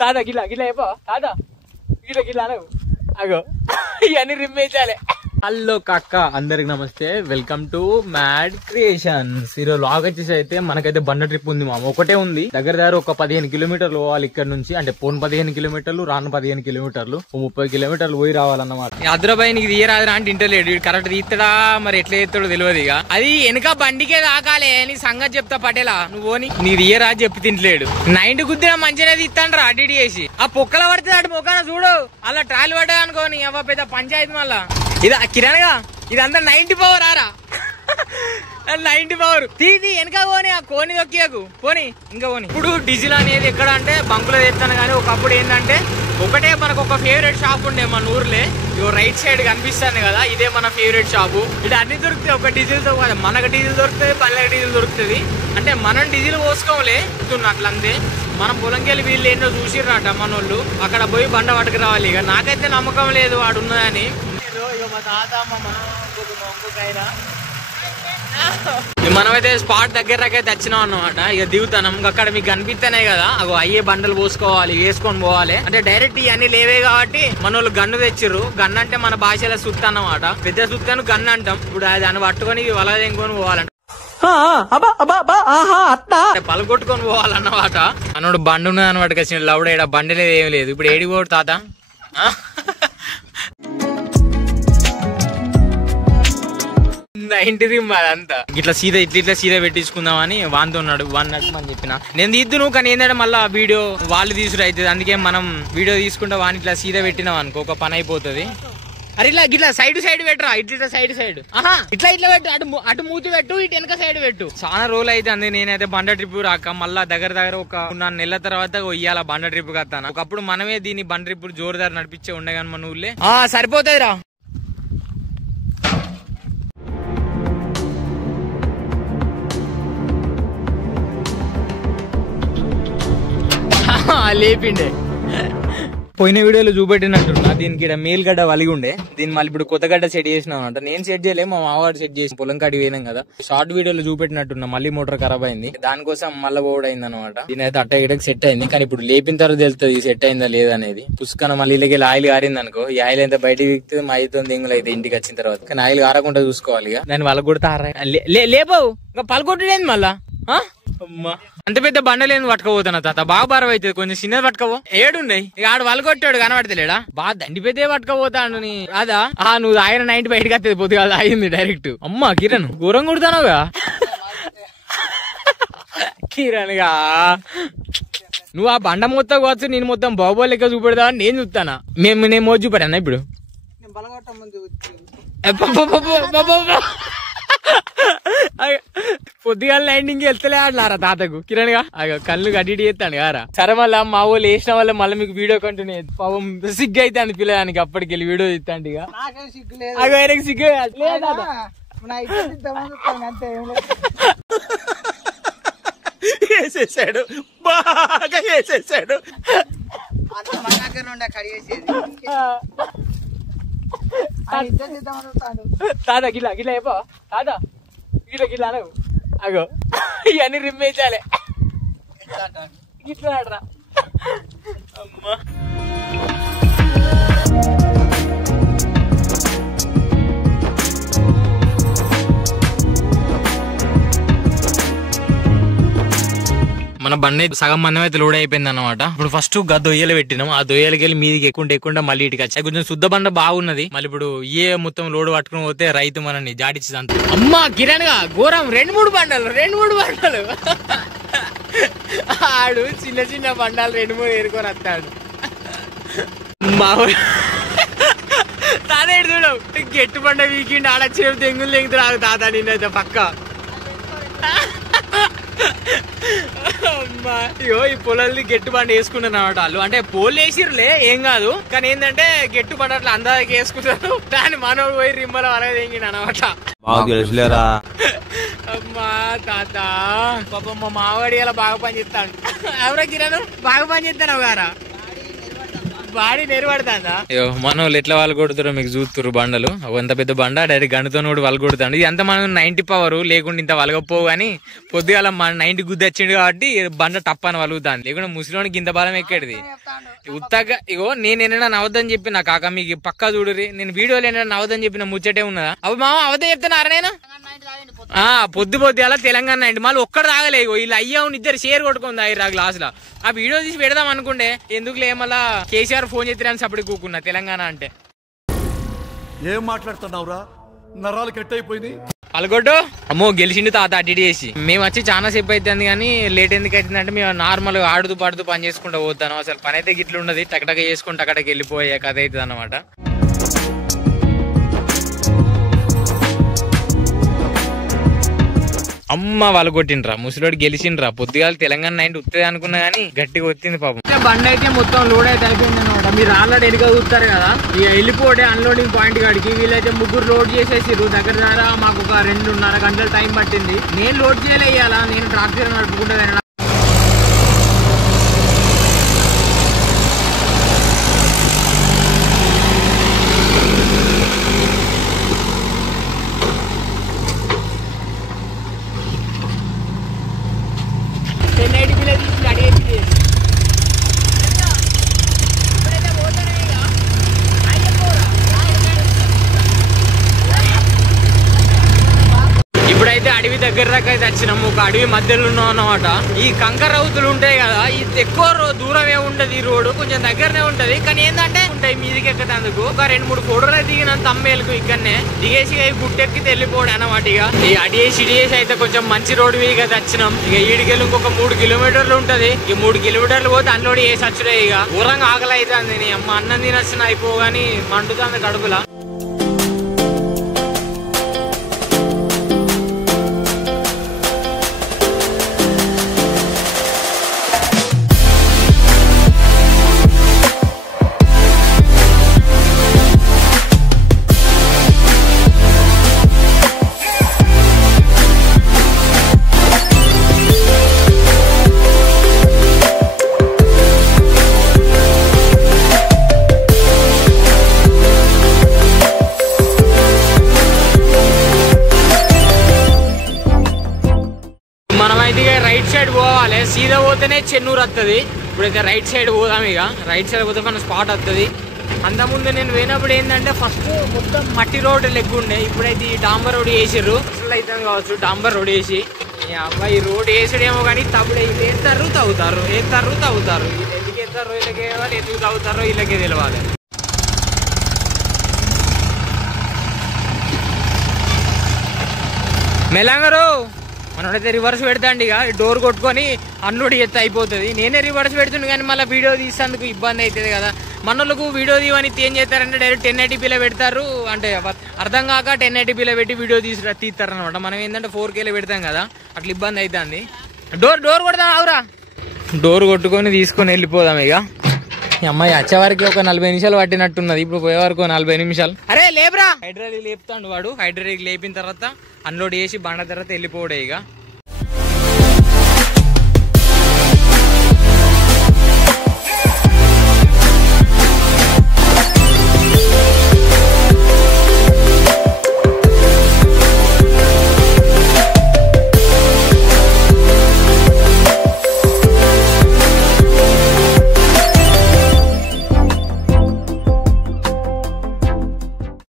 తాత గిలా గిలా అయిపో తాత గిలా గిలా అనవు అగో ఇవన్నీ రిమ్మేచాలే. హలో కాక్క, అందరికి నమస్తే, వెల్కమ్ టు మ్యాడ్ క్రియేషన్స్. ఈరోజు లాగ్ వచ్చేసి అయితే మనకైతే బండ ట్రిప్ ఉంది మామ, ఒకటే ఉంది. దగ్గర ఒక 15 కిలోమీటర్లు పోవాలి ఇక్కడ నుంచి. అంటే పోను 15 కిలోమీటర్లు, రాను 15 కిలోమీటర్లు, 30 కిలోమీటర్లు పోయి రావాలన్నమాట. అద్రబాయి నీకు తీయరాదురా అంటే ఇంటర్లేడు, కరెక్ట్ తీస్తాడా మరి ఎట్లా తీస్తాడో తెలియదు. ఇక అది వెనక బండికే తాకాలే, నీ సంగతి చెప్తా పటేలా నువ్వు పోని. నీ తీయరా చెప్పి తింటలేడు. 90 గుద్దిన మంచిగా తీస్తాను రా అడ్డి చేసి. ఆ పొక్కల పడితే అటు మొక్కన చూడు, అలా ట్రాలీ పడ్డా అనుకోని అవ్వ పెద్ద పంచాయతీ. మళ్ళా ఇది కిరణ్ గా ఇదంతా 90 పవర్ ఆరా 90 పవర్ తీది వెనక పోనీ, ఆ కోని దొక్కియకు పోనీ ఇంకా పోనీ. ఇప్పుడు డీజిల్ అనేది ఎక్కడ అంటే బంకులో తెస్తాను కానీ ఒకప్పుడు ఏంటంటే ఒకటే మనకు ఒక ఫేవరెట్ షాప్ ఉండే మన ఊర్లే. ఇగో రైట్ సైడ్ కనిపిస్తాను కదా, ఇదే మన ఫేవరెట్ షాపు. ఇటు అన్ని దొరుకుతాయి ఒక డీజిల్ తో. మనకు డీజిల్ దొరుకుతుంది, పల్లెకి డీజిల్ దొరుకుతుంది. అంటే మనం డీజిల్ పోసుకోలే అట్లంతే. మనం పొలంకెళ్ళి వీళ్ళు ఏంటో చూసిర్రాట మన వాళ్ళు, అక్కడ పోయి బండ పట్టుకు రావాలి. ఇక నాకైతే నమ్మకం లేదు వాడు ఉన్నదని. మా తాత మనమైతే స్పాట్ దగ్గరకైతే వచ్చినాం అన్నమాట. ఇక దిగుతాం. అక్కడ మీకు కనిపిస్తేనే కదా అగో అయ్యే బండలు పోసుకోవాలి, వేసుకొని పోవాలి. అంటే డైరెక్ట్ ఇవన్నీ లేవే కాబట్టి మన వాళ్ళు గన్ను తెచ్చిర్రు. గన్ను అంటే మన భాషలో సుత్త అన్నమాట. పెద్ద సుత్తను గన్ను అంటాం. ఇప్పుడు దాన్ని పట్టుకొని వల తెంకొని పోవాలంట, పలగొట్టుకొని పోవాలన్నమాట. అన్నోడు బండి ఉన్నది అనమాట. వచ్చిన లౌడ్ ఏడా బండి లేదు, ఏం లేదు. ఇప్పుడు ఏడి పోడు తాత. 90 రిమ్ అదంతా. ఇట్లా సీదా పెట్టించుకుందామని వాంతో ఉన్నాడు. వాడినట్టు అని చెప్పిన నేను తీద్దును, కానీ ఏంటంటే మళ్ళీ వీడియో వాళ్ళు తీసుడు అవుతుంది. అందుకే మనం వీడియో తీసుకుంటే వాడిని ఇట్లా సీదా పెట్టినాం అనుకో, ఒక పని అయిపోతుంది. అరే ఇట్లా సైడ్ పెట్టరా, ఇట్లా సైడ్ ఇట్లా పెట్టు, అటు మూతి పెట్టు, ఇటు వెనక సైడ్ పెట్టు. చాలా రోజులు అయితే అంది నేనైతే బండ ట్రిప్ రాక. మళ్ళా దగ్గర ఒక 4 నెలల తర్వాత ఇయ్యాల బండ ట్రిప్ కత్తాను. ఒకప్పుడు మనమే దీన్ని బండ ట్రిప్ జోరుదారు నడిపించే ఉండే కానీ మన ఊళ్ళే. సరిపోతుంది రా. లేపిండే పోయిన వీడియోలో చూపెట్టినట్టున్నా. దీనికి ఇక్కడ మేల్గడ్డ వలిగి ఉండే, దీన్ని మళ్ళీ ఇప్పుడు కొత్త గడ్డ సెట్ చేసినాం అంట. నేను సెట్ చేయలే, మా మావాడు సెట్ చేసి పొలం కాడికి పోయినాం కదా. షార్ట్ వీడియోలో చూపెట్టినట్టున్నా. మళ్ళీ మోటార్ ఖరాబ్ అయింది, దానికోసం మళ్ళీ పోవడైంది అనమాట. దీని అయితే అట్ట ఇటకి సెట్ అయింది. కానీ ఇప్పుడు లేపిన తర్వాత తెలుస్తుంది సెట్ అయిందా లేదనేది. పుష్కన మళ్ళీ ఇలాగే ఆయిల్ కారింది అనుకో, ఈ ఆయిల్ అయితే బయటకి విక్తుంది, మా అయితే దింగులు అయితే ఇంటికి వచ్చిన తర్వాత. కానీ ఆయిల్ కారకుండా చూసుకోవాలి. ఇక నేను వాళ్ళకి కూడా లేపావు ఇంకా పలకొట్టుడేంది మళ్ళా. అమ్మా అంత పెద్ద బండలేని పట్టుకోపోతున్నా తాత, బాగా బరువు అవుతుంది. కొంచెం చిన్నది పట్టుకోవో. ఏడున్నాయి ఇక ఆడు వాళ్ళు కొట్టాడు కనబడతలేడా, బాగా దండి పెద్ద పట్టుకోపోతాడు. అదా నువ్వు ఆయన 90 బయటకు వస్తుంది, పొద్దుగా అయింది డైరెక్ట్. అమ్మా కిరణ్ ఘోరం కుడతానుగా కిరణ్ గా నువ్వు ఆ బండ మొత్తం కావచ్చు, నేను మొత్తం బాబు లెక్క చూపెడతావని నేను చూస్తానా. నేను మోజు చూపెడన్నా ఇప్పుడు. పొద్దుగా ల్యాండింగ్ వెళ్తలే ఆడలారా తాతకు కిరణ్ గా కళ్ళు గడ్డి చేస్తాను కారా. సరే మళ్ళీ మా వాళ్ళు వేసిన వల్ల మళ్ళీ మీకు వీడియో కంటిన్యూ పాపం సిగ్గు అయితే అని పిల్లడానికి అప్పటికి వెళ్ళి వీడియో ఇస్తాండి. ఇక సిగ్గు వేసేసాడు, బాగా వేసేసాడు. తాత గిలా గిలా అయిపో తాత గిలా గిలా అనవు అగో ఇవన్నీ రిమ్మేచాలే. గిట్లా ఆడరా అమ్మా. మన బండి సగం మందం అయితే లోడ్ అయిపోయింది అనమాట. ఇప్పుడు ఫస్ట్ దొయ్యలు పెట్టినాం. ఆ దొయ్యలకి వెళ్ళి మీదికి ఎక్కుంటే మళ్ళీ ఇటుకి వచ్చాయి. కొంచెం శుద్ధ బండ బాగున్నది. మళ్ళీ ఇప్పుడు ఏ మొత్తం లోడ్ పట్టుకుని పోతే రైతు మనని జాడిచ్చింది. అమ్మా కిరణ్ గా ఘోరం 2-3 బండలు ఆడు చిన్న బండాలు 2-3 ఏరుకొని వస్తాడు. మా తాత చూడవు గెట్టు బండ వీకిండి ఆడొచ్చిన తెంగులు తెంగుతురాదు తాత నిన్నైతే పక్క. అమ్మా ఇగో ఈ పొలాల్ని గెట్టు బండి వేసుకున్నాను అనమాట. వాళ్ళు అంటే పోలు వేసిర్లే ఏం కాదు, కానీ ఏంటంటే గెట్టు బండి అట్లా అందాకి వేసుకుంటారు. దాన్ని మనోడు పోయి రిమ్మల వరకు తెంగిన అనమాట. అమ్మా తాత పాపం మా మావాడి అలా బాగా పని చేస్తాడు. ఎవరో కిరణ్ బాగా పని చేస్తాను గారా. బాడీ నెరబడతాందా? మన వాళ్ళు ఎట్లా వాళ్ళు కొడుతారో మీకు చూస్తున్నారు బండలు. అంత పెద్ద బండ డైరెక్ట్ గంటతో కూడా వాళ్ళు కొడుతాడు. ఇది అంతా మనం 90 పవర్ లేకుండా ఇంత వలగపోవు గానీ పొద్దుగాల మన 90 గుద్ది వచ్చిండు కాబట్టి బండ టప్పని వలుగుతాను. లేకుండా ముసలికి ఇంత బలం ఎక్కడిది ఉత్తగా. ఇగో నేను ఏమైనా నవ్వద్దని చెప్పి నా కాక మీకు పక్కా చూడరి. నేను వీడియోలో ఏమైనా నవ్వద్దని చెప్పిన ముచ్చటే ఉన్నదా? అవి మామ అవద్దే చెప్తున్నారా? నేను పొద్దుగాల తెలంగాణ 90 మళ్ళీ ఒక్కడ తాగలే. వీళ్ళు అయ్యావు ఇద్దరు షేర్ కొట్టుకుంది ఆ గ్లాస్ లా. ఆ వీడియో తీసి పెడదాం అనుకుంటే ఎందుకులే మళ్ళా కేసీఆర్ ఫోన్ చేసి అప్పుడు కూకున్నా తెలంగాణ అంటే. ఏం మాట్లాడుతున్నావురా? నరాలు కట్ అయిపోయింది. అలగొడ్డు అమ్మో గెలిచిండు తాత అడ్డి చేసి. మేము వచ్చి చాలా సేపు అవుతుంది కానీ లేట్ ఎందుకు అవుతుందంటే మేము నార్మల్ ఆడుతూ పాడుతూ పని చేసుకుంటూ పోతాను. అసలు పని అయితే గిట్లు ఉండదు. టకటక చేసుకుంటూ అక్కడికి వెళ్ళిపోయే కథ అవుతుంది అన్నమాట. అమ్మ వాళ్ళు కొట్టిండ్రా ముసలోడు గెలిచిండ్రా. పొద్దుగాల తెలంగాణ 90 వస్తుంది అనుకున్నా గానీ గట్టిగా వచ్చింది పాపం. బండి అయితే మొత్తం లోడ్ అయితే అయిపోయింది అనమాట. మీరు ఆల్రెడీ ఎన్నిక చూస్తారు కదా. ఇక వెళ్ళిపోతే అన్లోడింగ్ పాయింట్ కాడికి వీళ్ళైతే ముగ్గురు లోడ్ చేసేసిర్రు. దగ్గర దగ్గర మాకు ఒక 2.5 గంటల టైం పట్టింది. నేను లోడ్ చేయలేయాలా, నేను ట్రాక్టర్ నడుపుకుంటా. ఇప్పుడైతే అడవి దగ్గర దాకా అయితే వచ్చినాము. ఒక అడవి మధ్యలో ఉన్నాం అన్నమాట. ఈ కంకర రౌతులు ఉంటాయి కదా, ఇది ఎక్కువ దూరమే ఉండదు. ఈ రోడ్డు కొంచెం దగ్గరనే ఉంటది కానీ ఏంటంటే ఉంటాయి మీదికి ఎక్కతందుకు. ఒక 2-3 ఫోటోలు దిగినంత అమ్మేలకు ఇక్కడనే దిగేసి గుట్టెక్కి వెళ్ళిపోవడం అన్నమాట. ఇక ఈ అడియేసి అయితే కొంచెం మంచి రోడ్డు మీద వచ్చినాం. ఇక ఈడికెళ్ళి ఇంకొక 3 కిలోమీటర్లు ఉంటది. ఇక 3 కిలోమీటర్లు పోతే అన్లోడ్ చేసి వచ్చుడే. ఇక ఊరంగా ఆకలి అవుతుంది. అమ్మ అన్నం తినొచ్చిన అయిపోగాని మండుతుంది కడుపులా. రైట్ సైడ్ పోవాలి. సీదా పోతేనే చెన్నూరు వస్తుంది. ఇప్పుడైతే రైట్ సైడ్ పోదాం. ఇక రైట్ సైడ్ పోతే మన స్పాట్ వస్తుంది. అంతకుముందు నేను పోయినప్పుడు ఏంటంటే ఫస్ట్ మొత్తం మట్టి రోడ్ లెగ్ ఉండే. ఇప్పుడైతే ఈ డాంబర్ రోడ్ వేసారు. అసలు అవుతుంది కావచ్చు డాంబర్ రోడ్ వేసి. అబ్బాయి రోడ్ వేసాడేమో కానీ తప్పుడు వేస్తారు తవ్వుతారు, వేస్తారు తవ్వుతారు. ఎందుకు వేస్తారో వీళ్ళకే తెలియాలి, ఎందుకు తవ్వుతారో వీళ్ళకే తెలియాలి. మెలంగరు మనోడైతే రివర్స్ పెడతాండి. ఇక డోర్ కొట్టుకొని అన్లోడ్ చేస్తే అయిపోతుంది. నేనే రివర్స్ పెడుతుంది కానీ మళ్ళీ వీడియో తీసేందుకు ఇబ్బంది అవుతుంది కదా. మనోళ్ళకు వీడియో తీయని ఏం చేస్తారంటే డైరెక్ట్ 1080pలో పెడతారు. అంటే అర్థం కాక 1080pలో పెట్టి వీడియో తీస్తారు అనమాట. మనం ఏంటంటే 4Kలో పెడతాం కదా, అట్లా ఇబ్బంది అవుతుంది. డోర్ కొడదాం ఆవురా. డోర్ కొట్టుకొని తీసుకొని వెళ్ళిపోదాం. ఇక అమ్మాయి వచ్చేవారికి ఒక 40 నిమిషాలు పట్టినట్టున్నది. ఇప్పుడు పోయే వరకు 40 నిమిషాలు. అరే లేబ్రా హైడ్రాలిక్ లేపుతాడు వాడు. హైడ్రాలిక్ లేపిన తర్వాత అన్లోడ్ చేసి బండ తర్వాత వెళ్ళిపోవడే. ఇక